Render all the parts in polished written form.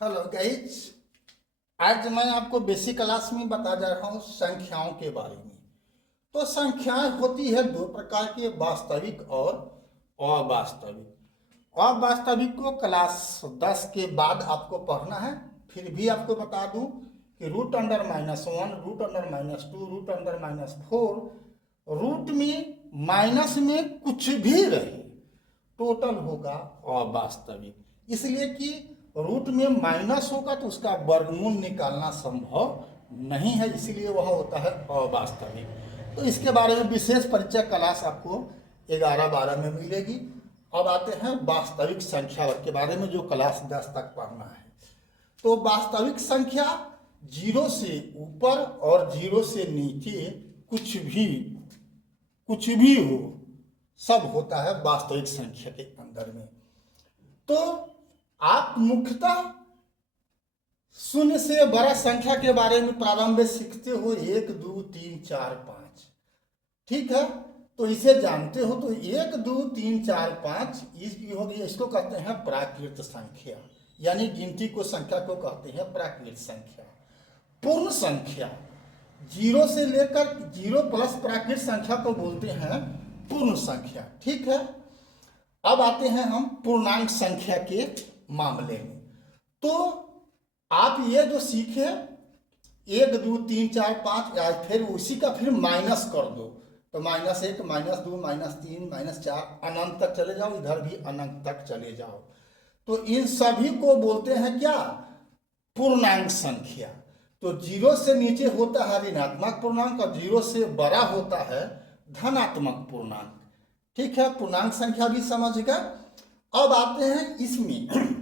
Hello guys. आज मैं आपको बेसिक क्लास में बता जा रहा हूँ संख्याओं के बारे में। तो संख्याएं होती है दो प्रकार के, वास्तविक और अवास्तविक। अवास्तविक को क्लास 10 के बाद आपको पढ़ना है। फिर भी आपको बता दूं कि root under -1, root under -2, root under -4, root में माइनस में कुछ भी रहे टोटल होगा अवास्तविक। इसलिए कि रूट में माइनस होगा तो उसका वर्गमूल निकालना संभव नहीं है, इसीलिए वह होता है अवास्तविक। तो इसके बारे में विशेष परिचय क्लास आपको 11-12 में मिलेगी। अब आते हैं वास्तविक संख्या के बारे में, जो क्लास 10 तक पढ़ना है। तो वास्तविक संख्या 0 से ऊपर और 0 से नीचे कुछ भी हो, सब होता है वास्तविक संख्या के अंदर में। तो आप मुख्यतः शून्य से बड़ा संख्या के बारे में प्रारंभ में सीखते हो, 1 2 3 4 5, ठीक है। तो इसे जानते हो। तो 1 2 3 4 5 हो गई, इसको कहते हैं प्राकृत संख्या, यानी गिनती को संख्या को कहते हैं प्राकृत संख्या। पूर्ण संख्या 0 से लेकर 0 प्लस प्राकृत संख्या को बोलते हैं पूर्ण संख्या, ठीक है। अब आते हैं हम पूर्णांक संख्या के मामले में। तो आप ये जो सीखे 1 2 3 4 5, या फिर उसी का फिर माइनस कर दो, तो -1 -2 -3 -4 अनंत तक चले जाओ, इधर भी अनंत तक चले जाओ। तो इन सभी को बोलते हैं क्या? पूर्णांक संख्या। तो 0 से नीचे होता है ऋणात्मक पूर्णांक और 0 से बड़ा होता है धनात्मक पूर्णांक, ठीक है। पूर्णांक संख्या भी समझ गए। अब आते हैं इसमें।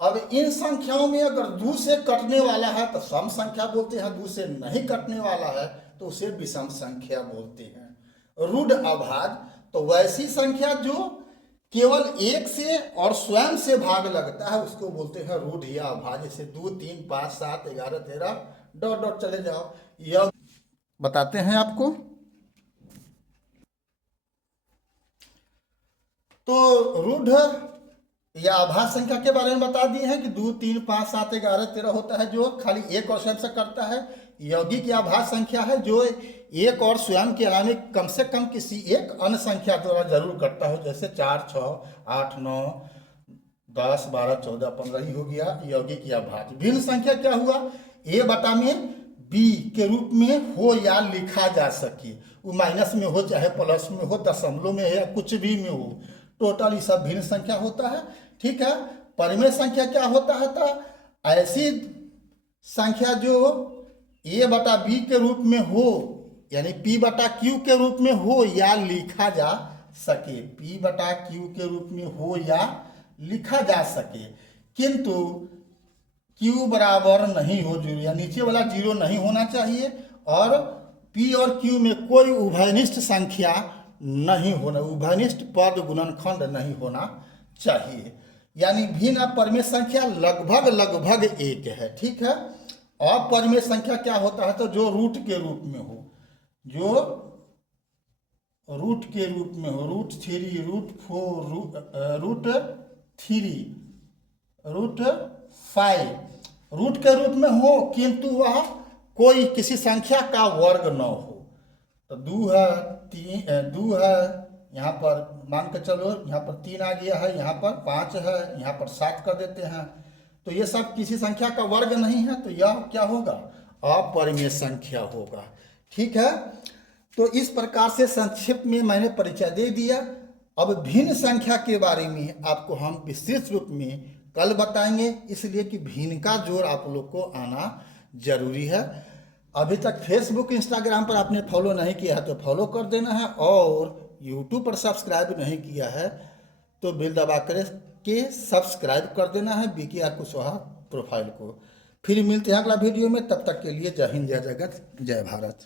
अब इन संख्याओं में अगर 2 से कटने वाला है तो सम संख्या बोलते हैं, 2 से नहीं कटने वाला है तो उसे विषम संख्या बोलते हैं। रूढ़ अभाज्य, तो वैसी संख्या जो केवल 1 से और स्वयं से भाग लगता है उसको बोलते हैं रूढ़ या अभाज्य। जैसे 2 3 5 7 11 13 डॉट डॉट चले जाओ, यह बताते हैं आपको। तो रूढ़ या अभाज्य संख्या के बारे में बता दिए हैं कि 2 3 5 7 11 13 होता है जो खाली 1 और स्वयं से करता है। यौगिक या अभाज्य संख्या है जो 1 और स्वयं के अलावा कम से कम किसी एक अन्य संख्या द्वारा जरूर करता हो, जैसे 4 6 8 9 10 12 14 15 ही हो गया यौगिक या अभाज्य। भिन्न संख्या क्या हुआ? a बटा में b के रूप में हो या लिखा जा सके, वो माइनस में हो चाहे प्लस में हो, दशमलव में है या कुछ भी में हो, टोटल ये सब भिन्न संख्या होता है, ठीक है। परिमेय संख्या क्या होता है? तो ऐसी संख्या जो a बटा b के रूप में हो, यानी p बटा q के रूप में हो या लिखा जा सके, p बटा q के रूप में हो या लिखा जा सके, किंतु q बराबर नहीं हो जरूरी, या नीचे वाला 0 नहीं होना चाहिए, और p और q में कोई उभयनिष्ठ संख्या नहीं होना, उभयनिष्ठ पद गुणनखंड नहीं होना चाहिए। यानी भिन्न परिमेय संख्या लगभग 1 है, ठीक है। अपरिमेय संख्या क्या होता है? तो जो रूट के रूप में हो, जो रूट के रूप में हो, root 3 root 4 root 3 root 5 root के रूप में हो, किंतु वह कोई किसी संख्या का वर्ग न हो। तो 2 है 2 है, यहाँ पर मान के चलो, यहाँ पर 3 आ गया है, यहाँ पर 5 है, यहाँ पर 7 कर देते हैं, तो ये सब किसी संख्या का वर्ग नहीं है, तो यह क्या होगा? अपरिमेय संख्या होगा, ठीक है। तो इस प्रकार से संक्षिप्त में मैंने परिचय दे दिया। अब भिन्न संख्या के बारे में आपको हम विस्तृत रूप में कल बताएंगे, इसलिए कि भिन्न का जोड़ आप लोग को आना जरूरी है। अभी तक फेसबुक इंस्टाग्राम पर आपने फॉलो नहीं किया है तो फॉलो कर देना है, और यूट्यूब पर सब्सक्राइब नहीं किया है तो बिल दबा कर के सब्सक्राइब कर देना है BKR कुशवाहा प्रोफाइल को। फिर मिलते हैं अगला वीडियो में, तब तक के लिए जय हिंद, जय जगत, जय भारत।